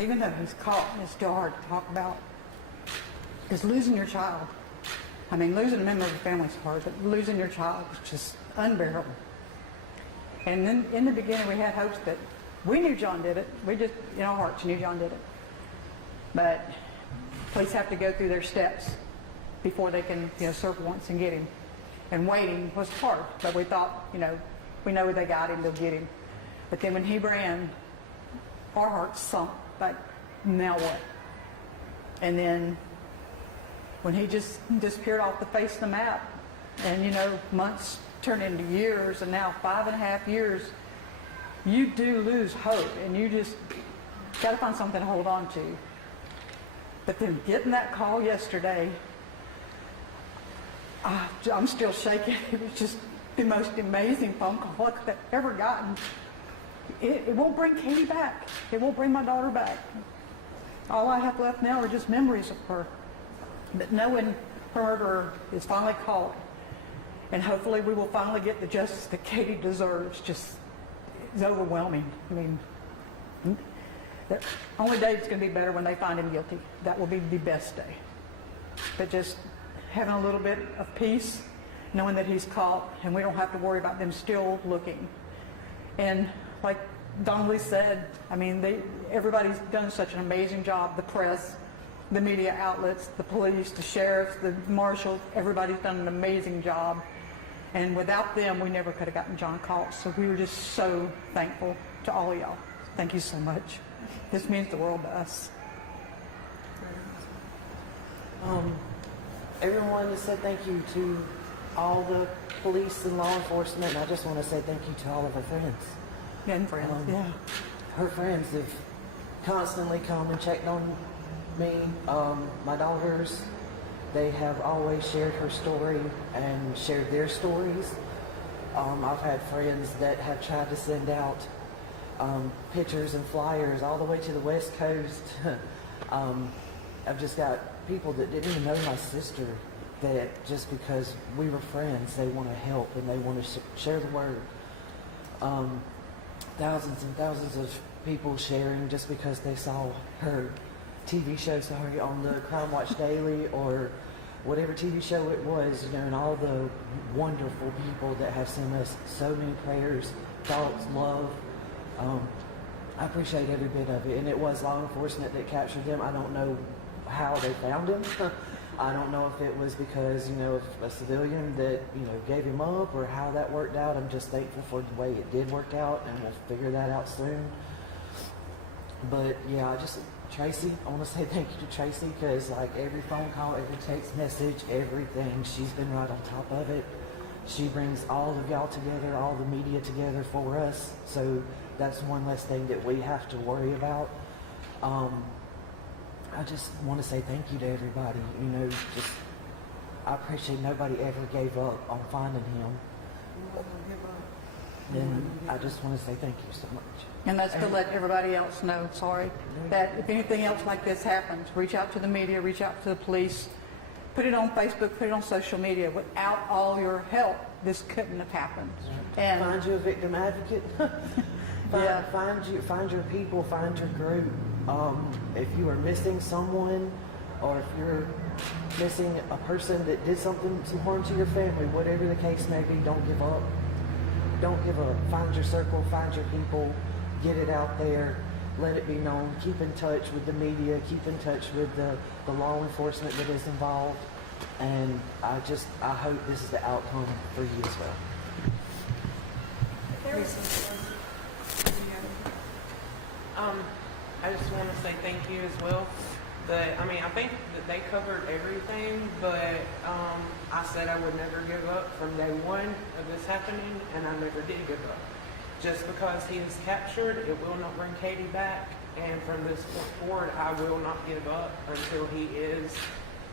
even though he's caught, it's still hard to talk about. Because losing your child, I mean, losing a member of the family is hard, but losing your child is just unbearable. And then in the beginning, we had hopes that we knew John did it. We just, in our hearts, knew John did it. But police have to go through their steps before they can, serve warrants and get him. And waiting was hard, but we thought, we know they got him, they'll get him. But then when he ran, our hearts sunk, like, now what? And then when he just disappeared off the face of the map, and months turned into years, and now 5.5 years, you do lose hope, and you just got to find something to hold on to. But then getting that call yesterday, I'm still shaking. It was just the most amazing phone call I've ever gotten. It won't bring Katie back. It won't bring my daughter back. All I have left now are just memories of her. But knowing her murderer is finally caught, and hopefully we will finally get the justice that Katie deserves, just is overwhelming. I mean, the only day it's going to be better when they find him guilty. That will be the best day. But just having a little bit of peace, knowing that he's caught, and we don't have to worry about them still looking. And like Donnelly said, I mean, everybody's done such an amazing job. The press, the media outlets, the police, the sheriffs, the marshals, everybody's done an amazing job. And without them, we never could have gotten John caught. So we were just so thankful to all of y'all. Thank you so much. This means the world to us. Everyone just said thank you to all the police and law enforcement. And I just want to say thank you to all of her friends. And friends, yeah. Her friends have constantly come and checked on me. My daughters, they have always shared her story and shared their stories. I've had friends that have tried to send out pictures and flyers all the way to the West Coast. I've just got people that didn't even know my sister that just because we were friends, they want to help and they want to share the word. Thousands and thousands of people sharing just because they saw her TV show, on the Crime Watch Daily or whatever TV show it was, and all the wonderful people that have sent us so many prayers, thoughts, love. I appreciate every bit of it, and it was law enforcement that captured them. I don't know how they found him. I don't know if it was because, of a civilian that, gave him up or how that worked out. I'm just thankful for the way it did work out, and we'll figure that out soon. But yeah, Tracy, I want to say thank you to Tracy because every phone call, every text message, everything, she's been right on top of it. She brings all of y'all together, all the media together for us. So that's one less thing that we have to worry about. I just want to say thank you to everybody. I appreciate nobody ever gave up on finding him. And I just want to say thank you so much. And that's to let everybody else know, that if anything else like this happens, reach out to the media, reach out to the police, put it on Facebook, put it on social media. Without all your help, this couldn't have happened. And find you a victim advocate. Find your people, find your group. If you are missing someone, or if you're missing a person that did some harm to your family, whatever the case may be, don't give up. Don't give up. Find your circle, find your people, get it out there, let it be known. Keep in touch with the media, keep in touch with the law enforcement that is involved. And I hope this is the outcome for you as well. I just want to say thank you as well. I think that they covered everything, but I said I would never give up from day one of this happening, and I never did give up. Just because he is captured, it will not bring Katie back, and from this point forward, I will not give up until he is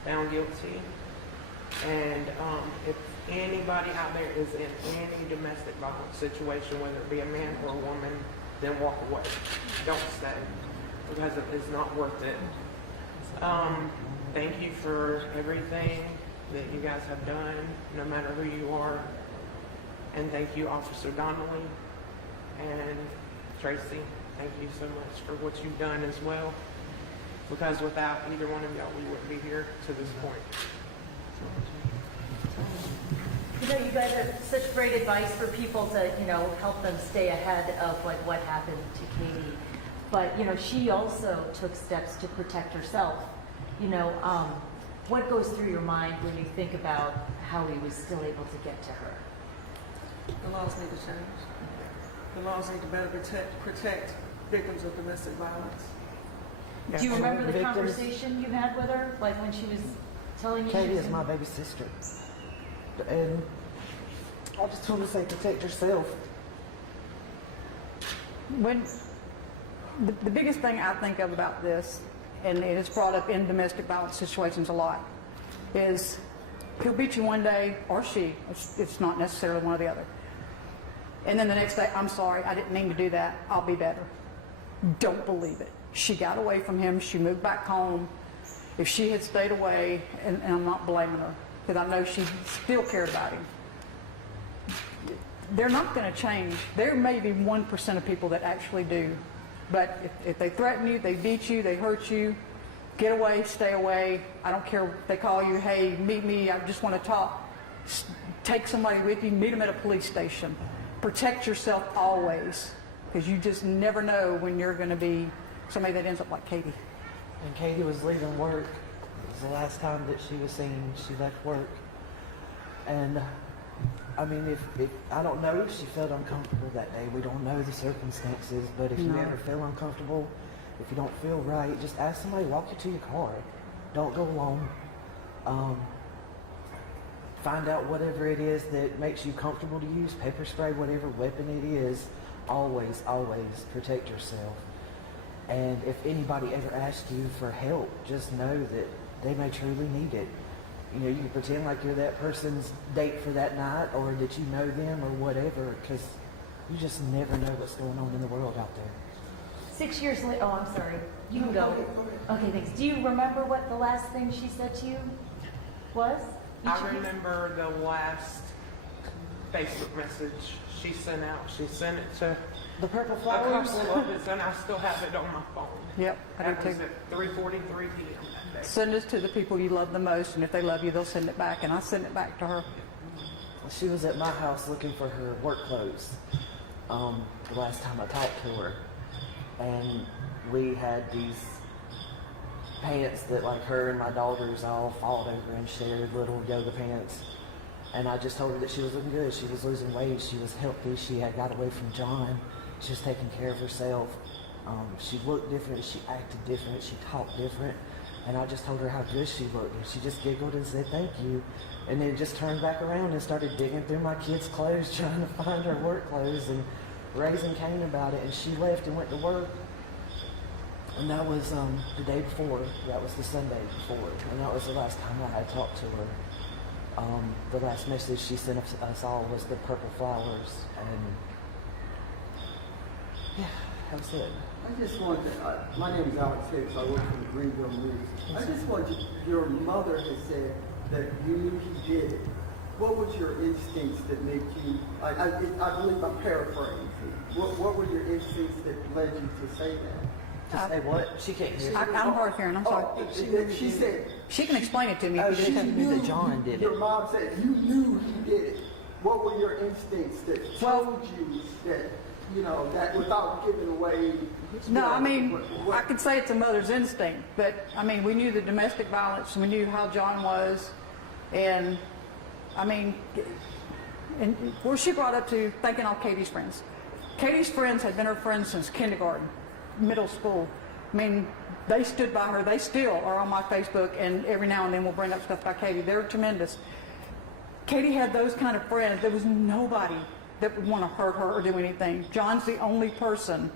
found guilty. And if anybody out there is in any domestic violence situation, whether it be a man or a woman, then walk away. Don't stay, because it is not worth it. Thank you for everything that you guys have done, no matter who you are. And thank you, Officer Donnelly and Tracy. thank you so much for what you've done as well. Because without either one of y'all, we wouldn't be here to this point. You know, you guys are such great advice for people to, you know, help them stay ahead of like what happened to Katie. But, you know, she also took steps to protect herself. You know, what goes through your mind when you think about how he was still able to get to her? The laws need to change. The laws need to better protect victims of domestic violence. Do you remember the Victims- conversation you had with her, like when she was telling you? Katie she was is my baby sister. And I just told her to say, protect yourself. When the biggest thing I think of about this, and it's brought up in domestic violence situations a lot, is he'll beat you one day, or she. It's not necessarily one or the other. And then the next day, I'm sorry, I didn't mean to do that. I'll be better. Don't believe it. She got away from him. She moved back home. If she had stayed away, and I'm not blaming her, because I know she still cared about him, they're not going to change. There may be 1% of people that actually do. But if they threaten you, they beat you, they hurt you, get away, stay away. I don't care if they call you, hey, meet me, I just want to talk. Take somebody with you, meet them at a police station. Protect yourself always, because you just never know when you're going to be somebody that ends up like Katie. And Katie was leaving work. It was the last time that she was seen. She left work. And I mean, if I don't know if she felt uncomfortable that day. We don't know the circumstances, but if you No. ever feel uncomfortable, if you don't feel right, just ask somebody to walk you to your car. Don't go alone. Find out whatever it is that makes you comfortable to use, pepper spray, whatever weapon it is. Always, always protect yourself. And if anybody ever asks you for help, just know that they may truly need it. You know, you can pretend like you're that person's date for that night, or that you know them, or whatever, because you just never know what's going on in the world out there. 6 years later, oh, I'm sorry. You can go. Okay, thanks. Do you remember what the last thing she said to you was? I remember the last Facebook message she sent out. She sent it to The purple a flowers. couple of us, and I still have it on my phone. Yep, I That do was too. at 3:43 p.m. that day. Send this to the people you love the most, and if they love you, they'll send it back, and I send it back to her. She was at my house looking for her work clothes the last time I talked to her. And we had these pants that like her and my daughters all fought over and shared, little yoga pants. And I just told her that she was looking good. She was losing weight. She was healthy. She had got away from John. She was taking care of herself. She looked different. She acted different. She talked different. And I just told her how good she looked. And she just giggled and said, thank you. And then just turned back around and started digging through my kids' clothes, trying to find her work clothes and raising Cain about it. And she left and went to work. And that was the day before. That was the Sunday before. And that was the last time I had talked to her. The last message she sent us all was the purple flowers. And yeah, that was it. I just wanted to, my name is Alex Hicks, I work for the Greenville News. I just wanted your mother has said that you knew he did it. What was your instincts that made you, I believe I'm paraphrasing, what were your instincts that led you to say that? To say what? She can't hear. I'm hard of hearing, I'm sorry. Oh, she said, She can explain it to me. Oh, if you she just- knew that John did it. your mom said you knew he did it. What were your instincts that Well- told you that, you know, that without giving away? No, I mean, I could say it's a mother's instinct, but I mean, we knew the domestic violence, we knew how John was, and I mean, and where she brought up to thinking all Katie's friends. Katie's friends had been her friends since kindergarten, middle school. I mean, they stood by her. They still are on my Facebook, and every now and then we'll bring up stuff about Katie. They're tremendous. Katie had those kind of friends. There was nobody that would want to hurt her or do anything. John's the only person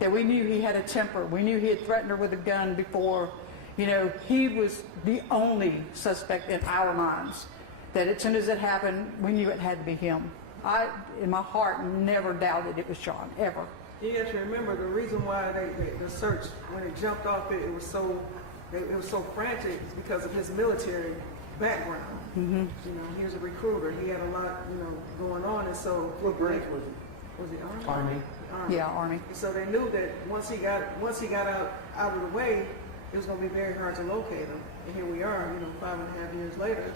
that we knew he had a temper. We knew he had threatened her with a gun before. You know, he was the only suspect in our minds. That as soon as it happened, we knew it had to be him. I, in my heart, never doubted it was John, ever. You have to remember the reason why the search, when it jumped off it was so frantic is because of his military background. Mm-hmm. You know, he was a recruiter. He had a lot, you know, going on, and so What branch was it? Was he Army? Army. Army. Yeah, Army. And so they knew that once he got out of the way, it was going to be very hard to locate him. And here we are, 5.5 years later.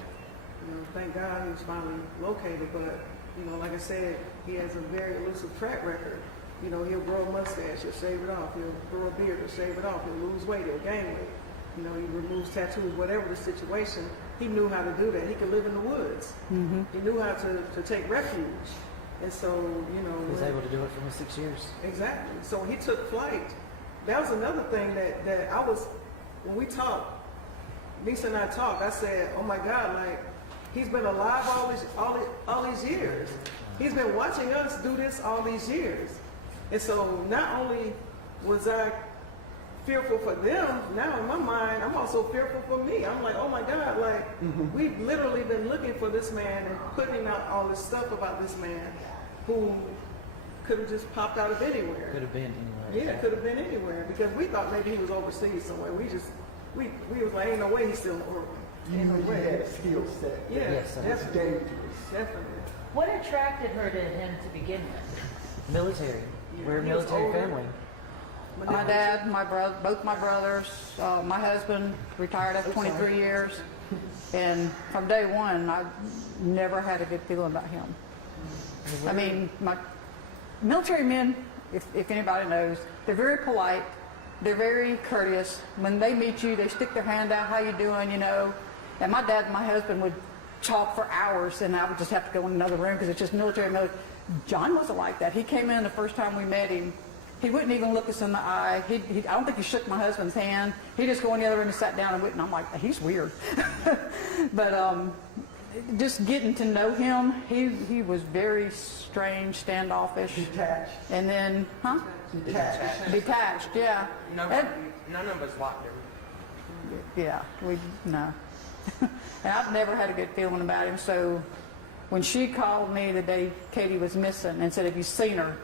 Thank God he was finally located. But like I said, he has a very elusive track record. He'll grow a mustache, he'll shave it off. He'll grow a beard, he'll shave it off. He'll lose weight, he'll gain weight. He removes tattoos, whatever the situation. He knew how to do that. He could live in the woods. Mm-hmm. He knew how to take refuge. And so, He was able to do it for 6 years. Exactly. So when he took flight, that was another thing that I was, when we talked, Lisa and I talked, I said, oh my God, like, he's been alive all these years. He's been watching us do this all these years. And so not only was I fearful for them, now in my mind, I'm also fearful for me. I'm like, oh my God, like, we've literally been looking for this man and putting out all this stuff about this man who could have just popped out of anywhere. Could have been anywhere. Yeah, it could have been anywhere because we thought maybe he was overseas somewhere. We was like, ain't no way he's still in Oregon. Ain't no He way. had a skill set. Yeah, Yes, sir. That's definitely. dangerous. Definitely. What attracted her to him to begin with? Military. Yeah, We're a he was military older. family. My dad, my brother, both my brothers, my husband retired after 23 years. And from day one, I never had a good feeling about him. I mean, my military men, if anybody knows, they're very polite. They're very courteous. When they meet you, they stick their hand out, how you doing, And my dad and my husband would talk for hours, and I would just have to go in another room because it's just military. John wasn't like that. He came in the first time we met him. He wouldn't even look us in the eye. I don't think he shook my husband's hand. He just go in the other room and sat down and went, and I'm like, he's weird. But just getting to know him, he was very strange, standoffish. Detached. And then, Detached, yeah. None of us liked him. Yeah, no. And I've never had a good feeling about him. So when she called me the day Katie was missing and said, have you seen her?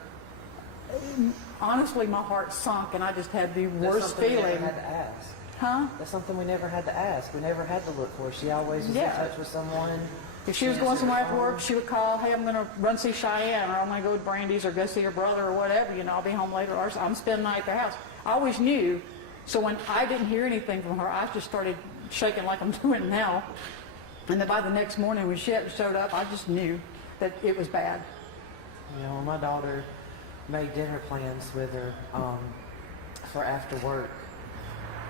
Honestly, my heart sunk and I just had the worst That's something we feeling. never had to ask. Huh? That's something we never had to ask. We never had to look for. She always was in Yeah. touch with someone. If she was going somewhere after work, she would call, hey, I'm going to run see Cheyenne, or I'm going to go to Brandy's, or go see her brother, or whatever, I'll be home later, or I'm spending the night at their house. I always knew. So when I didn't hear anything from her, I just started shaking like I'm doing now. And then by the next morning when she showed up, I just knew that it was bad. My daughter made dinner plans with her for after work,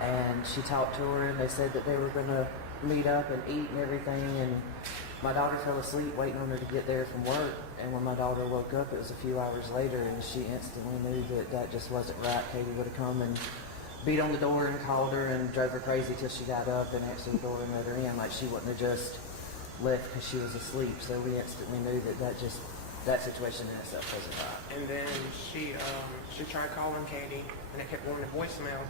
and she talked to her, and they said that they were going to meet up and eat and everything, and my daughter fell asleep waiting on her to get there from work, and when my daughter woke up, it was a few hours later, and she instantly knew that just wasn't right. Katie would have come and beat on the door and called her and drove her crazy till she got up and answered the door and let her in. Like, she wouldn't have just left because she was asleep. So we instantly knew that situation in itself wasn't right. And then she tried calling Katie, and it kept going to voicemail.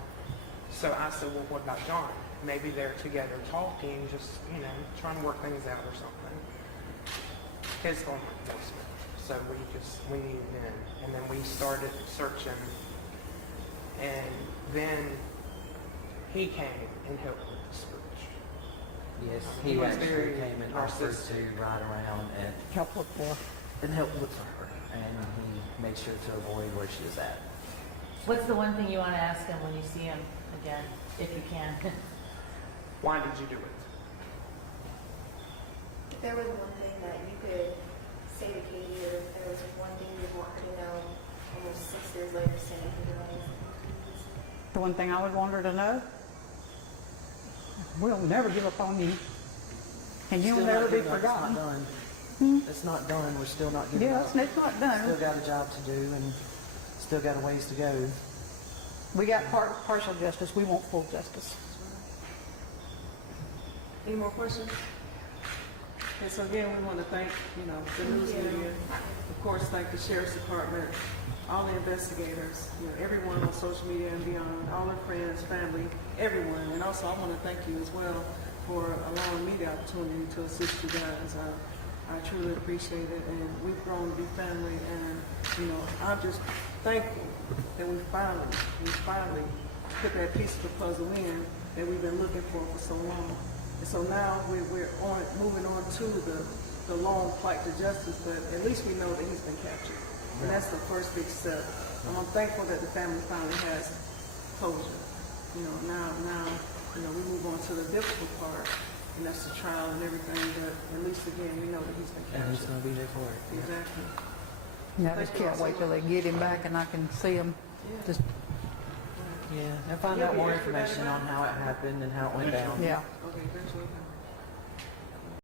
So I said, well, what about John? Maybe they're together talking, just, trying to work things out or something. His phone went voicemail. So we knew then. And then we started searching. And then he came and helped with the search. Yes, He he was actually very came and offered narcissistic. to ride around and Help look for. help look for her, and he made sure to avoid where she was at. What's the one thing you want to ask him when you see him again, if you can? Why did you do it? If there was one thing that you could say to Katie, or if there was one thing you want her to know almost 6 years later, saying to her, The one thing I would want her to know, we'll never give up on you. And you'll Still never not be giving up. forgotten. It's not done. It's not done. We're still not giving Yeah, up. it's not Still done. got a job to do, and still got a ways to go. We got partial justice. We want full justice. Any more questions? And so again, we want to thank, the news media, of course, thank the Sheriff's Department, all the investigators, everyone on social media and beyond, all our friends, family, everyone. And also, I want to thank you as well for allowing me the opportunity to assist you guys. I truly appreciate it, and we've grown to be family, and, I'm just thankful that we finally put that piece of the puzzle in that we've been looking for so long. And so now we're moving on to the long flight to justice, but at least we know that he's been captured. And that's the first big step. And I'm thankful that the family finally has closure. You know, now, you know, we move on to the difficult part, and that's the trial and everything, but at least again, we know that he's been And he's captured. going to be there for it. Exactly. Yeah, I just can't wait till they get him back and I can see him. Just, Yeah, and find Yeah, out we more extradited information him. on how it happened and how it went down. yeah. Okay, eventually.